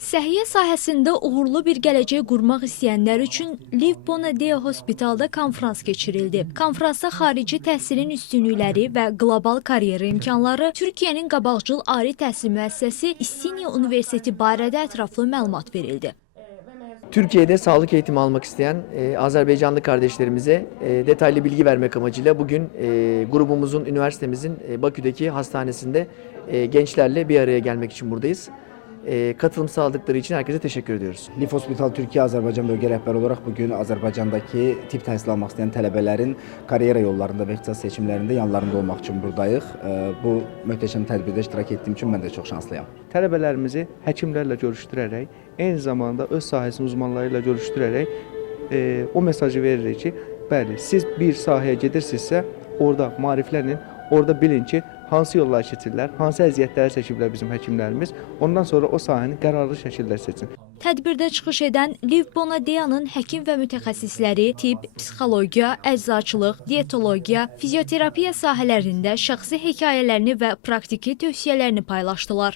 Səhiyyə sahəsində uğurlu bir gələcək qurmaq istəyənlər üçün Liv Bonadea Hospitalda konfrans keçirildi. Konfransda xarici təhsilin üstünlükləri və qlobal karyera imkanları, Türkiyənin qabaqcıl ali təhsil müəssisəsi İstinya Universiteti barədə ətraflı məlumat verildi. Türkiye'de sağlık eğitimi almak isteyen Azerbaycanlı kardeşlerimize detaylı bilgi vermek amacıyla bugün grubumuzun, üniversitemizin Bakü'deki hastanesinde gençlerle bir araya gelmek için buradayız. Katılım sağladıkları için herkese teşekkür ediyoruz. Liv Hospital Türkiyə Azərbaycan bölgə rəhbəri olaraq bugün Azərbaycandakı tibb təhsil almaq istəyən tələbələrin karyera yollarında və ixtisas seçimlərində yanlarında olmaq üçün buradayıq. Bu möhtəşəm tədbirdə iştirak etdiyim üçün mən də çox şanslıyam. Tələbələrimizi həkimlərlə görüşdürərək, eyni zamanda öz sahəsinin uzmanları ilə görüşdürərək o mesajı veririk ki, bəli, siz bir sahəyə gedirsinizsə, orada maariflənin, orada bilin ki, hansı yollar keçirlər, hansı əziyyətləri çəkiblər bizim həkimlərimiz, ondan sonra o sahəni qərarlı şəkildə seçin. Tədbirdə çıxış edən Liv Bonadea'nın həkim və mütəxəssisləri tibb, psixologiya, əczaçılıq, dietologiya, fizioterapiya sahələrində şəxsi hekayələrini və praktiki tövsiyələrini paylaşdılar.